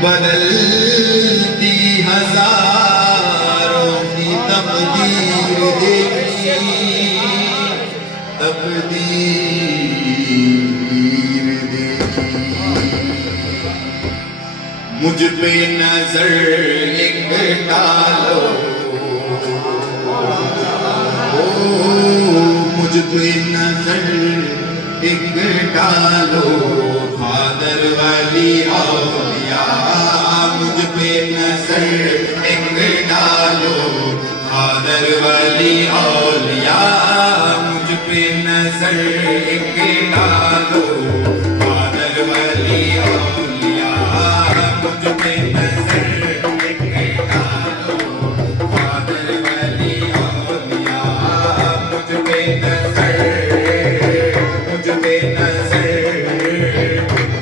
बदलती हजारों की तकदीर देखी, तकदीर देखी। मुझ पे नजर एक डालो, मुझ पे नजर एक डालो, खादर वाली औलिया। मुझ पे नजर एक डालो, खादर वाली औलिया। मुझ पे नजर एक डालो, खादर वाली औलिया। मुझ पे नजर एक डालो, खादर वाली औलिया। मुझ पे नजर, मुझ पे नजर,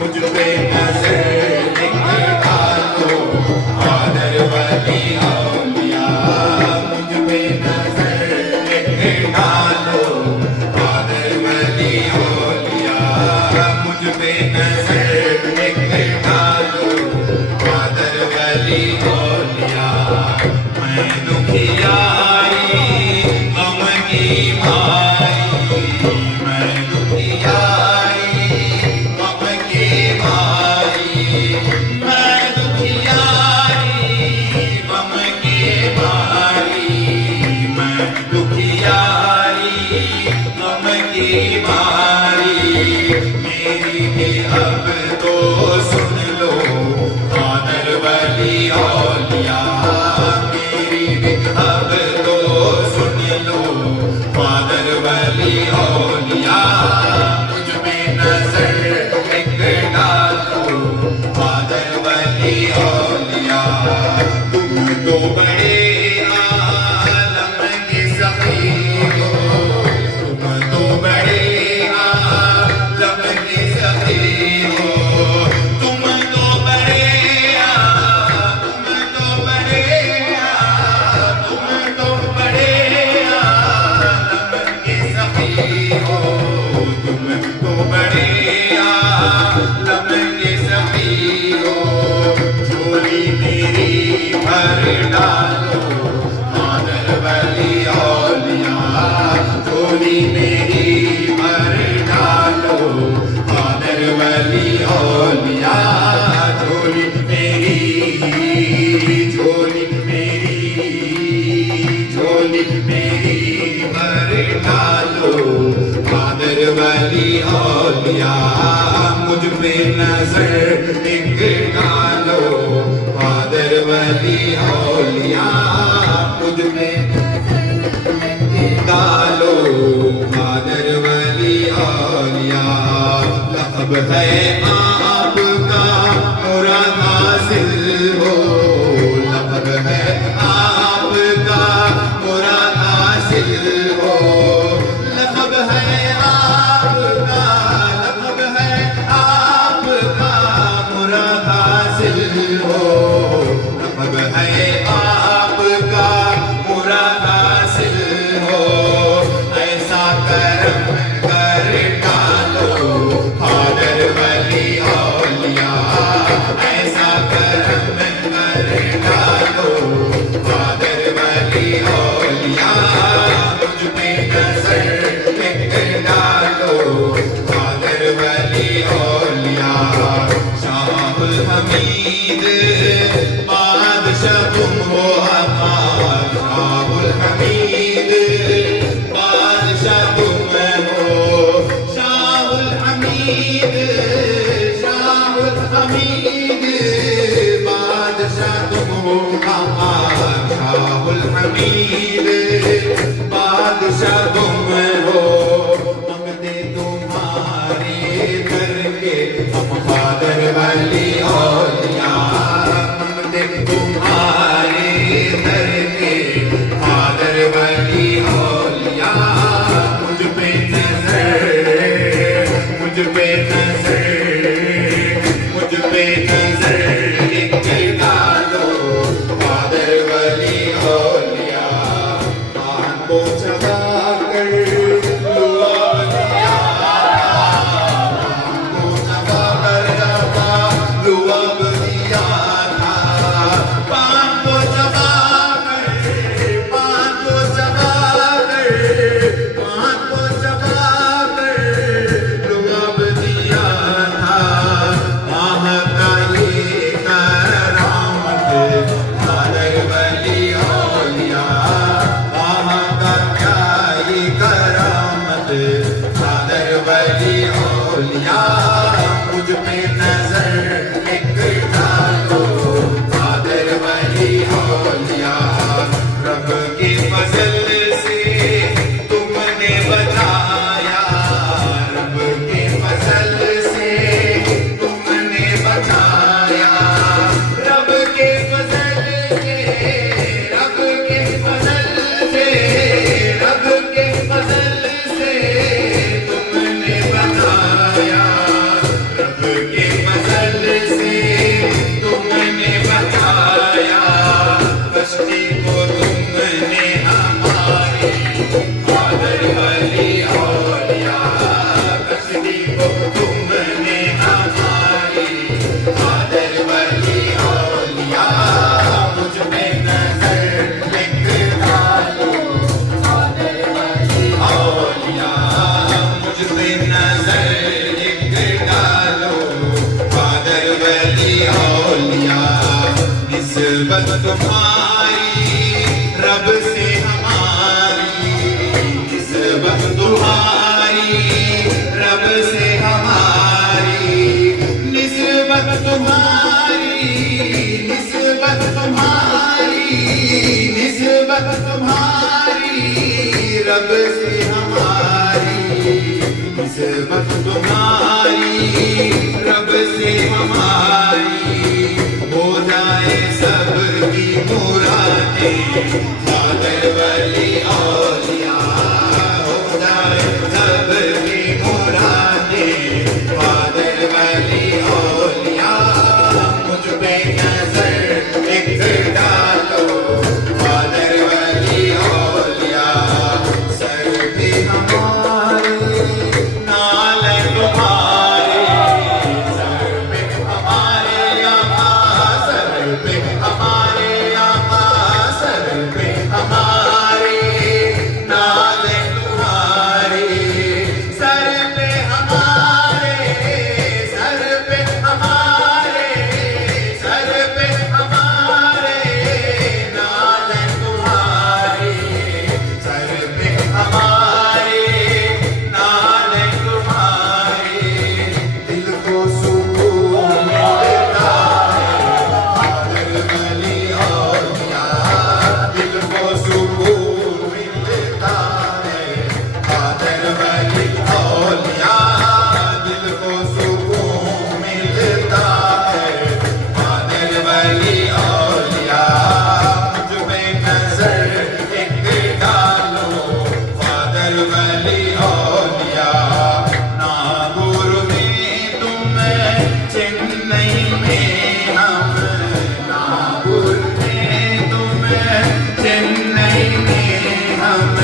मुझ पे नजर एक डालो, खादर वाली औलिया। मुझ पे नजर एक डालो, खादर वाली औलिया। मुझ पे नजर एक डालो, खादर वाली औलिया। मैं दुखियारी गम की मारी, मैं दुखियारी गम की मारी, मैं दुखियारी गम की मारी, मैं दुखियारी गम की मारी। मेरी भी अब तो सुन लो, खादर वाली औलिया। मेरी भी अब तो सुन लो, खादर वाली औलिया। मुझ में नजर एक डालो, खादर वाली औलिया। तुम तो बड़े आलम के सखी हो, तुम तो बड़े आलम के सखी हो। तुम तो बड़े तुम तो बड़े तुम तो बड़े आलम के सखी हो। तुम तो बड़े आलम के सखी हो। झोली मेरी भर डालो, खादर वाली औलिया। झोली मेरी भर डालो, खादर वाली औलिया। झोली मेरी, झोली मेरी, झोली मेरी भर डालो, खादर वाली औलिया। मुझ पे नजर एक डालो, खादर वाली औलिया। मुझ पे डालो, खादर वाली औलिया। लक़ब है आपका मुराद हासिल हो, लक़ब है आपका मुराद हासिल हो। लक़ब है आपका, लक़ब है आपका मुराद हासिल हो। लक़ब है आपका मुराद हासिल हो। ऐसा करम कर डालो, खादर वाली औलिया। ऐसा करम कर डालो, खादर वाली औलिया। मुझ पे नजर एक डालो, खादर वाली औलिया। शाहुल हमीद बादशाह तुम हो हमार, शाहुल हमीद बादशाह तुम हो। शाहुल हमीद, शाहुल हमीद बादशाह तुम हो हमार। शाहुल हमीद बादशाह तुम हो। मंगते तुम्हारे करके हम खादर वाली औलिया। मंगते तुम्हारे करके खादर वाली औलिया। मुझ पे नजर, मुझ पे नजर, मुझ पे नजर एक डालो, खादर वाली औलिया। कान को चबा कर लुआ दिया, कान को चबा कर लुआ दिया। तुम्हारी, रब से हमारी निस्बत तुम्हारी, रब से हमारी निस्बत तुम्हारी, निस्बत तुम्हारी, निस्बत तुम्हारी, रब से हमारी निस्बत तुम्हारी, रब से हमारी हो जाए सबकी मुरादें, कादर वली औलिया हो जाए सबकी मुरादें, कादर वली औलिया मुझ पे नजर एक डालो, कादर वली औलिया सर पे हमारे नाल तुम्हारे, सर पे हमारे आका, सर पे हमारे आका, सर पे हमारे नाल तुम्हारे, सर पे हमारे, सर पे हमारे, सर पे हमारे नाल तुम्हारे, सर पे हमारे नाल तुम्हारे, दिल को सुकून मिलता है कादर वली औलिया, दिल को सुकून मिलता है कादर वली औलिया, दिल को सुकून मिलता है कादर वली औलिया, मुझ पे नजर एक डालो, कादर वली औलिया, नागौर में तुम, चेन्नई में हम, नागौर में तुम, चेन्नई में हम,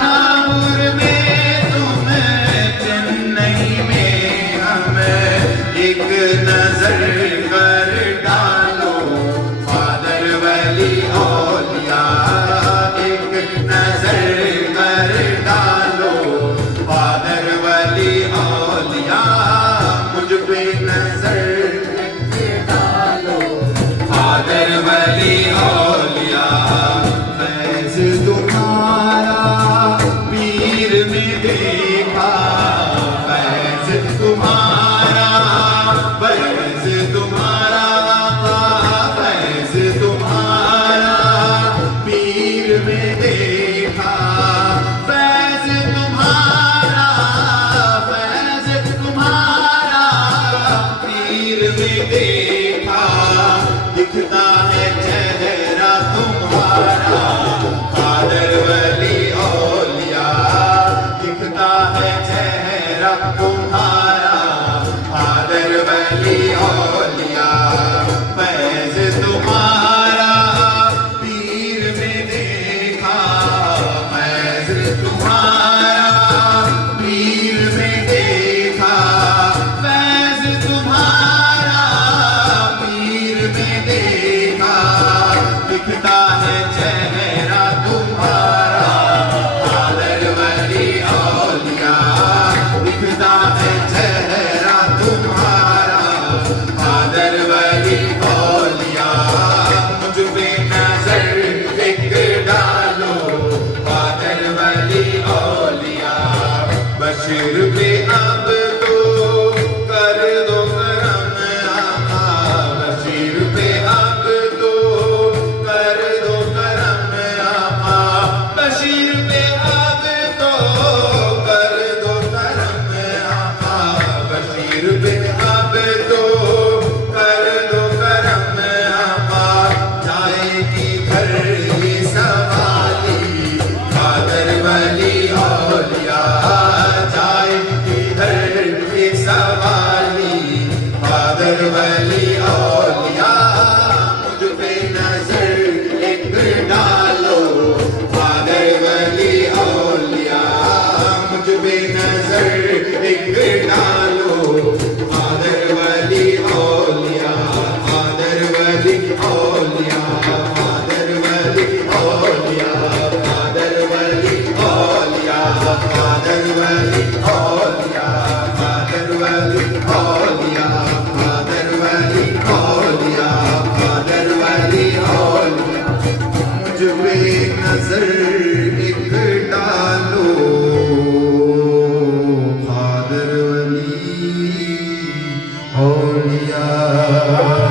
नागौर में तुम, चेन्नई में हम, एक नजर कर डालो कादर वली औलिया, एक नजर कर डालो कादर वली औलिया, मुझ पे नजर डालो कादर वली औलिया, फैज़ तुम्हारा पीर में देखा, फैज़ तुम्हारा, फैज़ तुम्हारा, फैज़ तुम्हारा पीर में देखा, फैज़ तुम्हारा, फैज़ तुम्हारा पीर में देखा, दिखता है चेहरा तुम्हारा कादर वली औलिया, दिखता है चेहरा तुम्हारा कादर वली औलिया, फैज़ तुम्हारा पीर में देखा, फैज़ तुम्हारा पीर में देखा, फैज़ तुम्हारा पीर में देखा, दिखता है चेहरा तुम्हारा कादर वली औलिया, दिखता है चेहरा तुम्हारा कादर वली औलिया, मुझ पे नजर एक डालो कादर वली औलिया, बशीर पे अब तो कर दो करम आका, बशीर पे अब तो कर दो करम आका, बशीर पे अब तो कर दो करम आका, बशीर पे अब तो कर दो करम आका, जाएगी घर ये सवाली कादर वली औलिया, जाएगी घर ये सवाली कादर वली औलिया, मुझ पे नजर एक डालो कादर वली औलिया, मुझ पे नजर एक डालो कादर वली औलिया, कादर वली औलिया, कादर वली औलिया, कादर वली औलिया, कादर वली औलिया, कादर वली औलिया, कादर वली हो लिया।